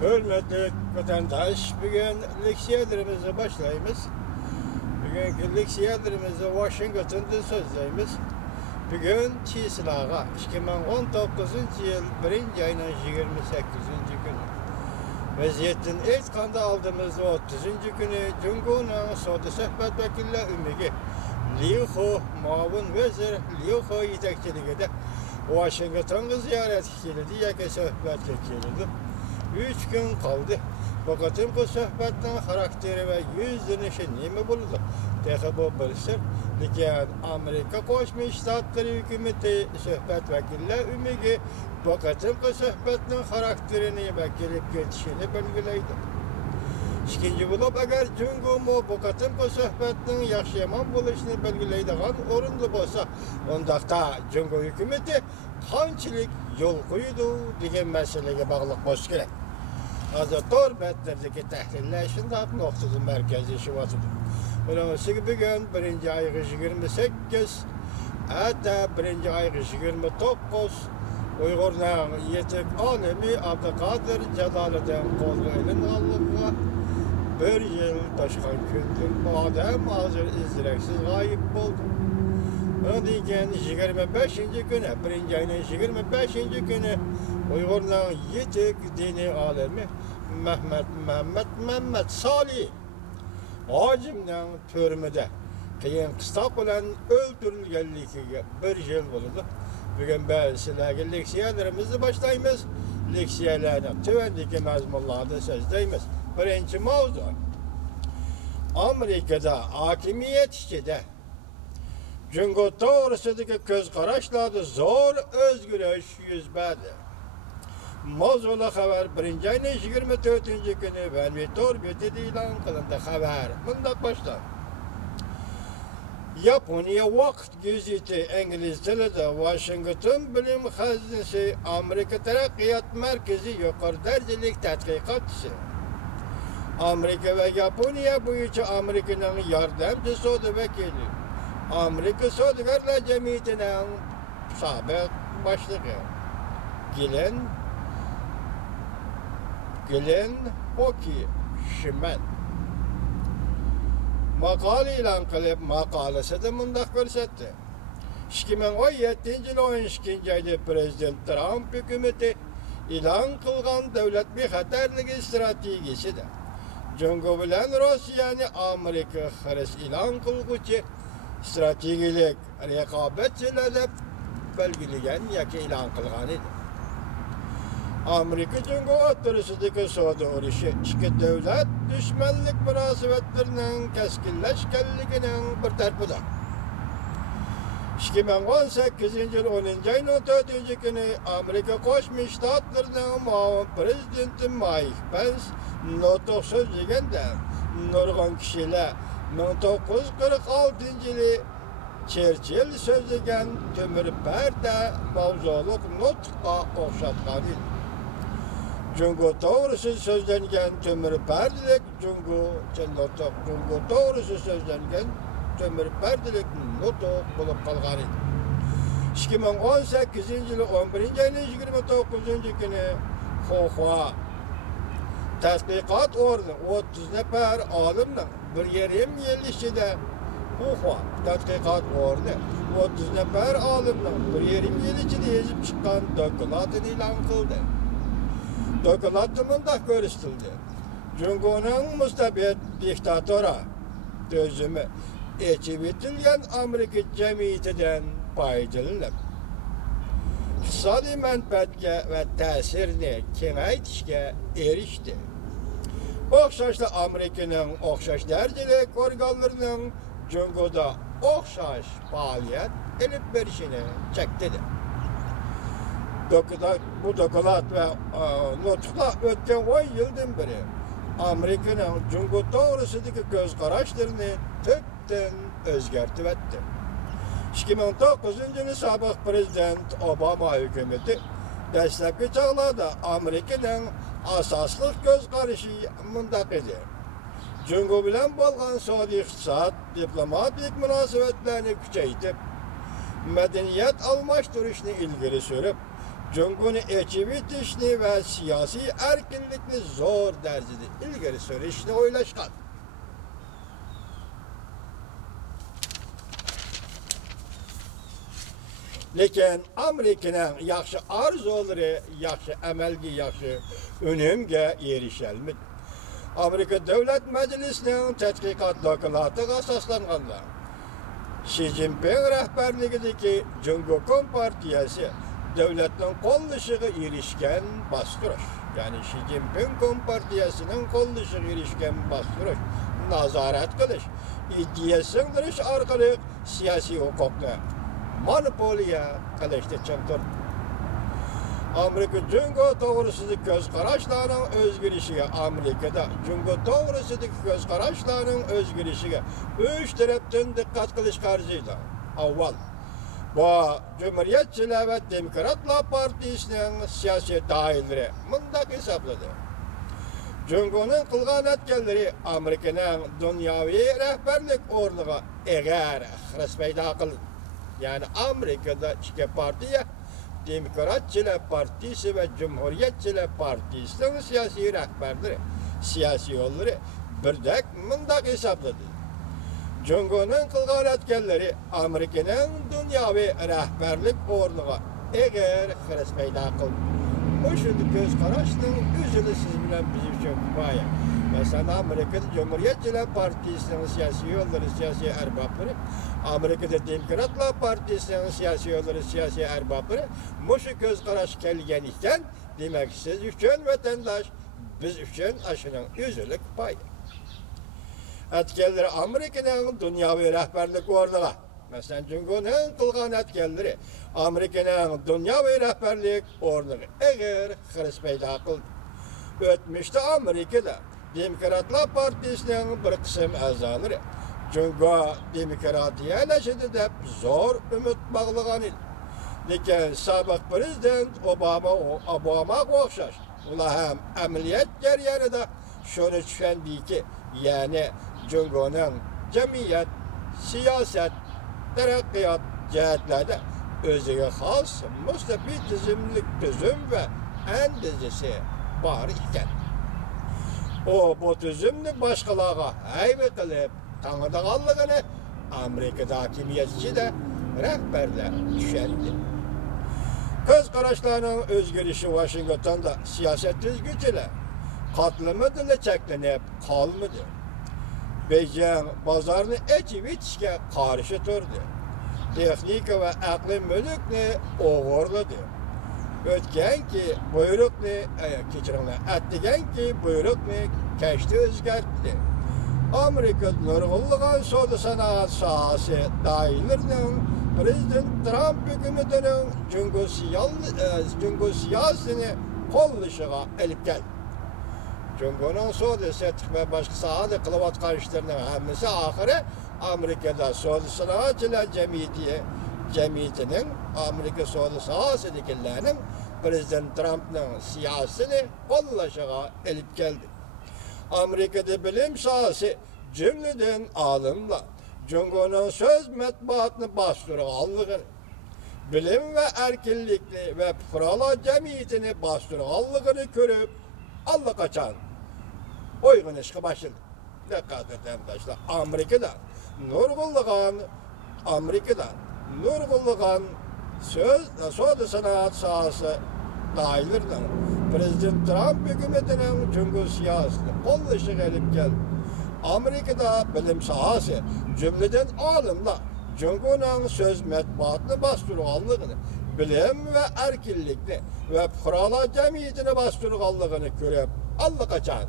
Hürmetli vatandaş, bugün leksiyalarımızı başlayımız. Bugünkü leksiyalarımızı Washington'da sözleyimiz. Bugün Çislağa, 2019 yıl 1. ayının 28. günü. Vaziyetin ilk kanda aldığımız 30. günü Cumhur'un Soda Sohbet Vekili Ümigi Liu He, Muavin Vezir Liu He yetekçiliğinde Washington'a ziyaret edildi, yaka sohbetke geldi. 3 gün kaldı. Fakat bu sohbetin karakteri ve yüzlenişi nemi buldu? Tehe bu bilsir. Lakin Amerika Koşmuş Ştatları hükümeti sohbet vekili Ümigi fakat bu sohbetin karakterini ve gelip geçişini belgileydi. İkinci bulup eğer Cumhur'u fakat bu sohbetin yaxşı yaman buluşunu belgileydiğen orunlu olsa, ondaqda Cumhur hükümeti kançilik yol koydu degan meseleye bağlı boş gerek. Hazır torbetlerdeki tehliller şimdi noktası merkezi şuvatıdır. Bunun için bugün 1. ayı 28, hatta 1. ayı 29 Uygurların yetek alemi Abdülkadir Celalettin kolunu elin aldığı bir yıl taşkan gündür. Bu adam hazır izdireksiz kayıp oldu. Onun için 25. günü, 1. ayının 25. günü Uygurların yetek dini alemi Mehmet Salih Hacim'den türmede kıyın kıstak olan öldürülgenliğine bir yıl oldu. Bugün sizlerle leksiyalarımızı başlayımız. Leksiyalarına tüvendeki mezmunlarda sözdeyimiz. Birinci mevzu Amerika'da hakimiyet işçide Cumhur doğrusundaki göz karışlarda zor özgürlüğü yüz verdi. Mevzulu haber 1. ayının 24. günü Venvitor Bötedi ilan kılındı haber. Bundan başla. Japonya Vakit Gazeti İngiliz dilinde Washington Bilim Hazinesi Amerika Terakkiyat Merkezi yukarı derecelik tetkikatçısı. Amerika ve Japonya boyunca Amerika'nın yardımcı soda vekili. Amerika Sodagarlar Cemiyeti'nin sabit başlığı. Glen Hoki Şimen. Makale ilan kılıp makalesi de mındak görsetti. 2017 yıl 12. ayda Prezident Trump hükümeti ilan kılgan devlet bir haterlik stratejisi de. Cumhur bilen Rusya'nı Amerika hırs ilan kılgıcı stratejilik rekabetçilerle belgilegen yaki ilan kılgan idi. Amerika Cumhur oturusundaki soda uruşu iki devlet düşmanlık münasebetlerinin keskinleşkenliğinin bir tarafıdır. 2018 yıl 10. ayın 14. günü Amerika Koşmuş Ştatları'nın muavin prezidenti Mike Pence notuk sözlüğünde nurgun kişiler 1946 yılı Churchill sözlüğün tümür perde mavzuluk nutqa okşatkan idi. Cumhur doğrusu sözlengen tümür perdelik Cumhur doğrusu sözlengen tümür perdelik nutuk bulup kalgan idi. 2018 yılı 11. ayının 29. günü Hohua Tatbikat ordu 30 nefer alimden bir yerim yıl içinde Hohua Tatbikat ordu 30 nefer alimden bir yerim yıl içinde yazıp çıkan dokülatını ilan kıldı. Dokülatımında görüştüldü. Cumhur'un mustabit diktatora tözümü içi bitilgen Amerika cemiyetinden paydalanıp iqtisadi menfaatga ve təsirini kengaytishga erişdi. O'xshashli Amerikaning o'xshash darajalik organlarining Cumhurda o'xshash faoliyat ilib berishini chekdi. Bu dokulat ve nutqda ötken 10 yıldan beri Amerika'nın Cumhur doğrusundaki göz karışlarını tüpten özgertip etti. 2009 yılı sabık Prezident Obama hükümeti destekli çağlarda Amerika'nın asaslık göz karışı mındak idi. Cumhur bilen bolgan sodi iqtisad, diplomatik münasebetlerini küçeytip, medeniyet almashtırışını ilgili sürüp, Cumhur'un eçivitişini ve siyasi erkinlikini zor derecede ilgari sürüşünü oylaşkan. Lekin Amerika'nın yaxşı arzuları, yaxşı emelgi, yaxşı önümge erişelmedi. Amerika Devlet Meclisi'nin tədqiqat dokumentatı asaslanğanda Xi Jinping rəhbərligidəki Cumhuriyet Partiyası devletin qollışığı erişken bastırış. Yani Xi Jinping Kompartiyasının qollışığı erişken bastırış, nazaret kılış, iddiya sığdırış arkalı siyasi hukukla monopoliya kılıştı çıktır. Amerika Cumhuriyet doğrusundaki göz kararlarının özgürlüğü Amerika'da Cumhuriyet doğrusundaki göz kararlarının özgürlüğü üç taraftan dikkat kılış karzıydı. Avval bu Cumhuriyetçiler ve Demokratlar Partisi'nin siyasi dahilleri mındak hesapladı. Cumhuriyet'in kılgan etkenleri Amerika'nın dünyavi rehberlik orluğu eğer hırsmayda kıldı. Yani Amerika'da iki partiye Demokratçiler Partisi ve Cumhuriyetçiler Partisi'nin siyasi rehberleri, siyasi yolları birdek mındak hesapladı. Cumhuriyet'in kılgan etkenleri Amerika'nın dünyavi rehberlik orluğu eğer hırsmayda kıldı. Bu şimdi göz kararının üzülü siz bilen bizim için kufaya. Mesela Amerika'da Cumhuriyetçiler Partisi'nin siyasi yolları, siyasi erbapları, Amerika'da Demokratlar Partisi'nin siyasi yolları, siyasi erbapları, bu göz kararı kelgen iken, demek siz üçün vatandaş, biz üçün aşının üzülü kufaya. Etkenleri Amerika'nın dünyavi rehberlik orluğu. Mesela Cumhuriyet'in kılgan etkenleri Amerika'nın dünyavi rehberlik orluğu eğer hırsmayda kıldı. Ötmüşte Amerika'da Demokratlar Partisi'nin bir kısım azaları Cumhuriyet demokratiyalaşıdı dep zor ümit bağlagan idi. Lekin sabık prezident Obama okşaş. Ular hem ameliyat jarayonida şunu düşündü ki, yani Cumhuriyet'in cemiyet, siyaset, terakkiyat cihetlerde özüge has müstabit tüzüm ve endişesi var iken. Bu tüzümünü başkalarına haybe kılıp tanıdığanlığını Amerika'da hakimiyetçi de rehberler düşündü. Göz kararlarının özgürlüğü Washington'da siyaset düzgücüler katılımı dile çeklenip kalmadı. Beijing bazarını eçivitişke karşı durdu. Teknik ve akli mülükni oğurladı. Ötken ki buyrukni, ettigen ki buyrukni keşti özgertti. Amerika nurgulluğun soda sanat sahası dahillerinin Prezident Trump hükümetinin Cumhuriyet siyasini kolluşuğa elip geldi. Cumhuriyet'in soda setik ve başka sahada kılıvat karışlarının hemmesi ahire Amerika'da soda sanatçılar cemiyetinin Amerika soda sahasıdakilerinin Prezident Trump'ın siyasini kollaşığa elip geldi. Amerika'da bilim sahası cümleden alımla Cumhuriyet'in söz metbuatını bastırı aldığını, bilim ve erkinlikli ve fuqarolar cemiyetini bastırı aldığını görüp allakaçan uygun işe başladı. Dikkat edendaşlar, Amerika'da nurgulluğun soda sanat sahası dahillerden Prezident Trump hükümetinin Cumhuriyet siyasetini kollaşığa elip geldi. Amerika'da bilim sahası cümleden alımla Cumhuriyet'in söz metbuatını bastırı aldığını, bilim ve erkinlikli ve fuqarolar cemiyetini bastırı aldığını görüp allakaçan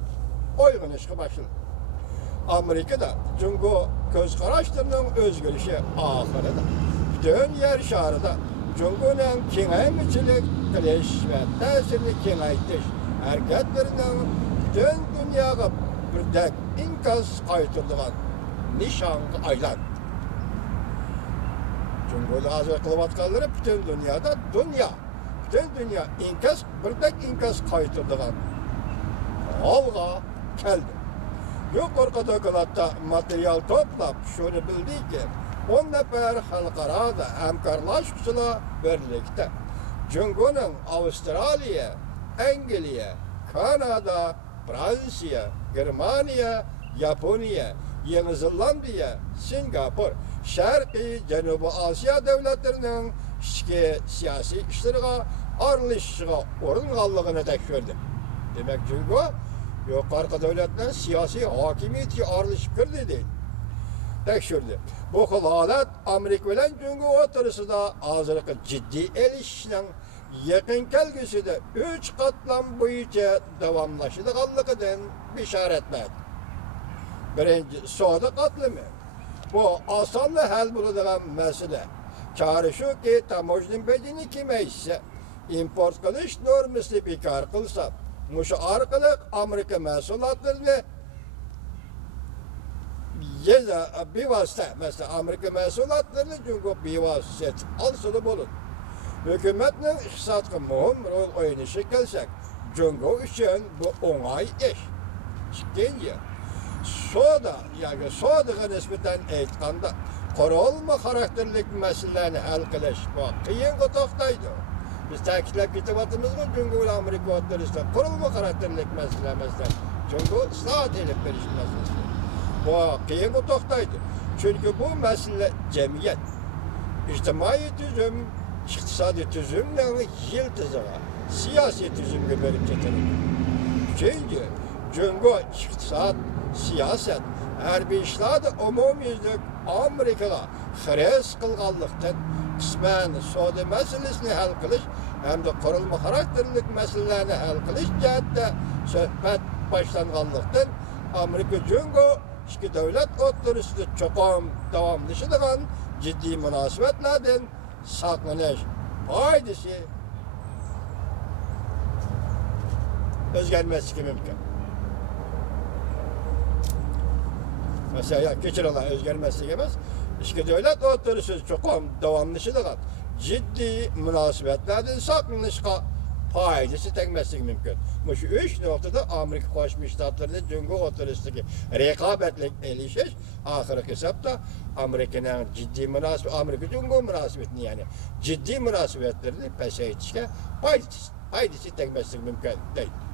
uygun işe başladı. Amerika'da Cumhuriyet göz kararlarının özgürlüğü ahırıda, bütün yer şarında Cumhuriyet'in kengaymiçilik, kiliş ve tesirini kengaytiş hareketlerinin bütün dünyaya birdek inkaz kaytırdıgan nişan aylan. Cumhuriyet hazır kılıvatkanları bütün dünyada bütün dünya inkaz, birdek inkaz kaytırdıgan olga keldi. Yukarıda kılatta materyal toplap şunu bildi ki 10 nefer halkarada hemkarlaşmışlar birlikte Cungo'nun Avustralya, Angliya, Kanada, Fransiya, Germaniya, Yaponiya, Yeni Zelandiya, Singapur, Şarkı, Janubi Asiya devletlerinin ichki siyosiy ishlariga aralashishiga uringanligini tekshirdi. Demak, Jungo yuqorqi davlatning siyosiy hokimiyatiga aralashib kirdi deydi. Tekshirdi. Bu xil holat Amerika bilan Jungo o'rtasida hozirgi jiddiy elishishning yaqin kelgusida 3 qatlam bo'yicha davomlashadiganligidan bishoratlaydi. Birinchi, savdo qatlami. Bu osonla hal bo'ladigan masala. Çare shuki, tamojnin bedeni kemaysa, import qilish normasini bekor qilsa, mushu orqali Amerika mahsulotlarini bevosita, masalan, Amerika mahsulotlarini Jungo bevosita sotib olsa bo'ladi. Hukumatning iqtisodga muhim rol o'ynashi kelsak, Jungo uchun bu o'ng'ay ish. Ikkinchi, savdoga nisbatan aytganda, qurolma xarakterlik masalalarni hal qilish qiyinga to'xtaydi. Biz ta'kidlab ketyapmizmi, Jungo bilan Amerika o'rtasida qurolma xarakterlik masalalar, Jungo islohot elib berish masalasi. Bu qiyinga to'xtaydi. Chunki bu masala jamiyat, ijtimoiy tuzum, iqtisodiy tuzumning yildiziga, siyosiy tuzumga berib ketadi. Uchinchi, Jungo iqtisod, siyosat, harbiy ishlarda umumiylik Amerikaga xares qilganlikdan qisman savdo masalasini hal qilish hamda qurilma xarakterlik masalalarni hal qilish jihatda suhbat boshlanganlikdan Amerika Jungo ikki davlat o'rtasida cho'qim davomlashadigan jiddiy munosabatlardan saqlanish foydasi o'zgarmasligi mumkin. Mesela keçirilən özgərməzlik emas, ikki davlat o'rtasida cho'qim davomlashadigan jiddiy munosabatlardan saqlanishga foydasi tegmasligi mumkin. Shu 3 nuqtada Amerika Qo'shma Shtatlarida Jungo o'rtasidagi raqobatlik elishish oxirgi hisobda Amerikaning jiddiy Amerika Jungo munosabatini, ya'ni jiddiy munosabatlarni pasaytirishga foydasi tegmasligi mumkin deydi.